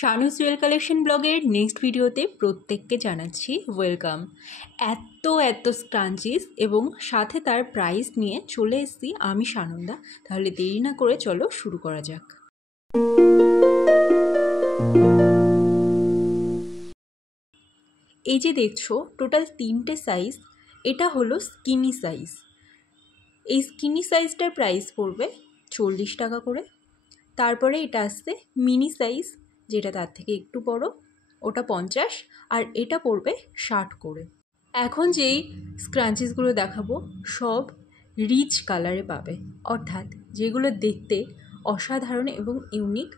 শানুস jewel collection ব্লগের next ভিডিওতে প্রত্যেককে জানাচ্ছি ওয়েলকাম। এত স্ক্রাঞ্চিস এবং সাথে তার প্রাইস নিয়ে চলে এসেছি আমি সানন্দা। তাহলে দেরি না করে চলো শুরু করা যাক। এই যে দেখছো টোটাল 3টে সাইজ, এটা হলো স্কিনি সাইজ। এই স্কিনি সাইজটার প্রাইস পড়বে 40 টাকা করে। তারপরে এটা আসছে মিনি সাইজ, যেটা তার থেকে একটু বড়, ওটা 50, আর এটা পড়বে 60 করে। এখন যেই স্ক্রাঞ্চিসগুলো দেখাবো সব রিচ কালারে পাবে, অর্থাৎ যেগুলো দেখতে অসাধারণ এবং ইউনিক,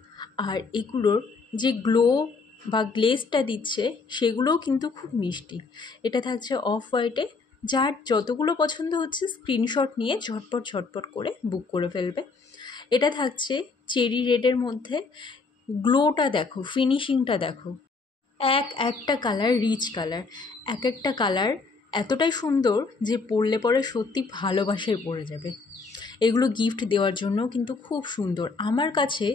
আর এগুলোর যে গ্লো বা গ্লেজটা দিচ্ছে সেগুলোও কিন্তু খুব মিষ্টি। এটা থাকছে অফ হোয়াইটে, যার যতগুলো পছন্দ হচ্ছে স্ক্রিনশট নিয়ে ঝটপট করে বুক করে ফেলবে। এটা থাকছে চেরি রেডের মধ্যে, গ্লোটা দেখো, ফিনিশিংটা দেখো, একটা কালার রিচ কালার, একটা কালার এতটাই সুন্দর যে পরলে পরে সত্যি ভালোবাসায় পড়ে যাবে। এগুলো গিফট দেওয়ার জন্য কিন্তু খুব সুন্দর। আমার কাছে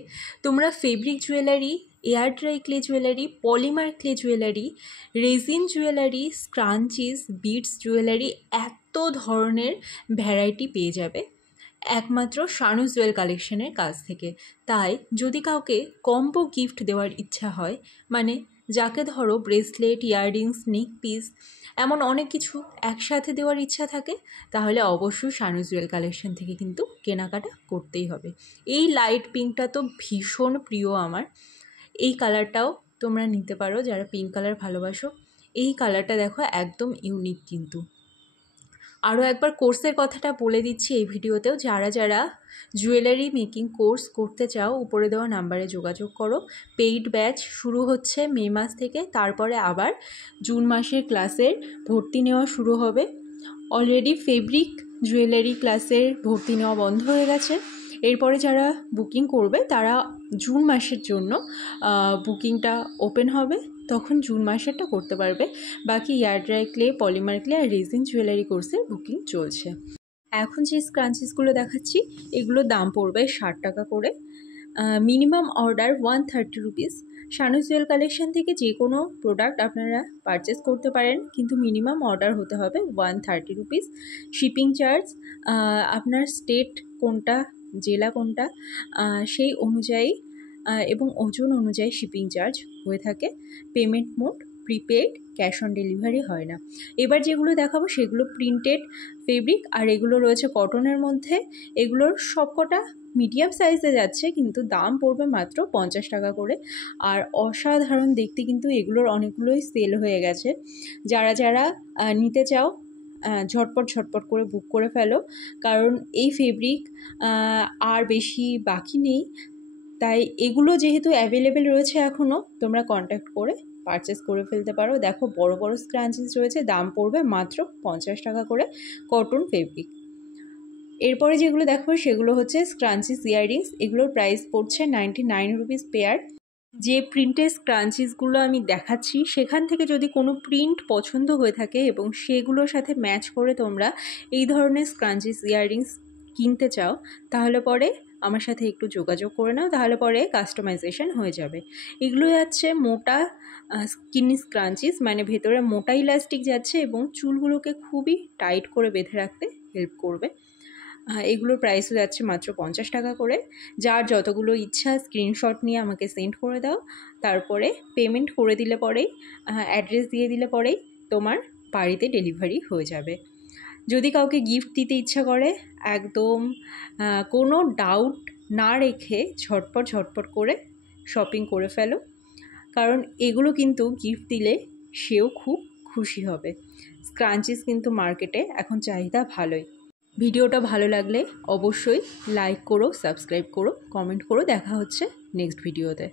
তোমরা fabric jewellery, air dry clay jewellery, polymer clay jewellery, resin jewellery, scrunchies, beads jewellery, এত ধরনের ভ্যারাইটি পেয়ে যাবে একমাত্র শানুস জুয়েল কালেকশনের কাছ থেকে। তাই যদি কাউকে কম্বো গিফট দেওয়ার ইচ্ছা হয়, মানে যাকে ধরো ব্রেসলেট, ইয়াররিংস, নেক পিস, এমন অনেক কিছু একসাথে দেওয়ার ইচ্ছা থাকে, তাহলে অবশ্যই শানুস জুয়েল কালেকশন থেকে কিন্তু কেনাকাটা করতেই হবে। এই লাইট পিঙ্কটা তো ভীষণ প্রিয় আমার, এই কালারটাও তোমরা নিতে পারো যারা পিঙ্ক কালার ভালোবাসো। এই কালারটা দেখো একদম ইউনিক কিন্তু। আরও একবার কোর্সের কথাটা বলে দিচ্ছি এই ভিডিওতেও, যারা জুয়েলারি মেকিং কোর্স করতে চাও উপরে দেওয়া নাম্বারে যোগাযোগ করো। পেইড ব্যাচ শুরু হচ্ছে মে মাস থেকে, তারপরে আবার জুন মাসের ক্লাসের ভর্তি নেওয়া শুরু হবে। অলরেডি ফেব্রিক জুয়েলারি ক্লাসের ভর্তি নেওয়া বন্ধ হয়ে গেছে। এরপরে যারা বুকিং করবে তারা জুন মাসের জন্য বুকিংটা ওপেন হবে, তখন জুন মাসেরটা করতে পারবে। বাকি air dry clay, polymer clay আর রেজিন জুয়েলারি কোর্সের বুকিং চলছে। এখন যে স্ক্রাঞ্চিসগুলো দেখাচ্ছি এগুলোর দাম পড়বে 60 টাকা করে। Minimum order 130 rupees. Shanu's jewel collection থেকে যে কোনো প্রোডাক্ট আপনারা পারচেস করতে পারেন, কিন্তু মিনিমাম অর্ডার হতে হবে 130 রুপিস। শিপিং চার্জ আপনার স্টেট কোনটা, জেলা কোনটা, সেই অনুযায়ী এবং ওজন অনুযায়ী শিপিং চার্জ হয়ে থাকে। Payment mode prepaid, cash on delivery হয় না। এবার যেগুলো দেখাবো সেগুলো প্রিন্টেড ফেব্রিক, আর এগুলো রয়েছে কটনের মধ্যে। এগুলোর সবকটা মিডিয়াম সাইজে যাচ্ছে, কিন্তু দাম পড়বে মাত্র 50 টাকা করে। আর অসাধারণ দেখতে, কিন্তু এগুলোর অনেকগুলোই সেল হয়ে গেছে। যারা নিতে চাও ঝটপট করে বুক করে ফেলো, কারণ এই ফেব্রিক আর বেশি বাকি নেই। তাই এগুলো যেহেতু অ্যাভেলেবেল রয়েছে এখনও, তোমরা কন্ট্যাক্ট করে পারচেস করে ফেলতে পারো। দেখো বড় স্ক্রাঞ্চিস রয়েছে, দাম পড়বে মাত্র 50 টাকা করে, কটন ফেব্রিক। এরপরে যেগুলো দেখো সেগুলো হচ্ছে স্ক্রাঞ্চিস ইয়াররিংস। এগুলোর প্রাইস পড়ছে 99 রুপিস পেয়ার। যে প্রিন্টের স্ক্রাঞ্চিসগুলো আমি দেখাচ্ছি সেখান থেকে যদি কোনো প্রিন্ট পছন্দ হয়ে থাকে এবং সেগুলোর সাথে ম্যাচ করে তোমরা এই ধরনের স্ক্রাঞ্চিস ইয়াররিংস কিনতে চাও, তাহলে পরে আমার সাথে একটু যোগাযোগ করে নাও, তাহলে পরে কাস্টমাইজেশন হয়ে যাবে। এগুলো যাচ্ছে মোটা স্কিনি স্ক্রাঞ্চিস, মানে ভেতরে মোটা ইলাস্টিক যাচ্ছে এবং চুলগুলোকে খুবই টাইট করে বেঁধে রাখতে হেল্প করবে। এগুলোর প্রাইসও যাচ্ছে মাত্র 50 টাকা করে। যার যতগুলো ইচ্ছা স্ক্রিনশট নিয়ে আমাকে সেন্ড করে দাও, তারপরে পেমেন্ট করে দিলে পরেই, অ্যাড্রেস দিয়ে দিলে পরেই তোমার বাড়িতে ডেলিভারি হয়ে যাবে। যদি কাউকে গিফট দিতে ইচ্ছা করে, একদম কোনো ডাউট না রেখে ঝটপট করে শপিং করে ফেলো, কারণ এগুলো কিন্তু গিফট দিলে সেও খুব খুশি হবে। স্ক্রাঞ্চিস কিন্তু মার্কেটে এখন চাহিদা ভালোই। ভিডিওটা ভালো লাগলে অবশ্যই লাইক করো, সাবস্ক্রাইব করো, কমেন্ট করো। দেখা হচ্ছে নেক্সট ভিডিওতে।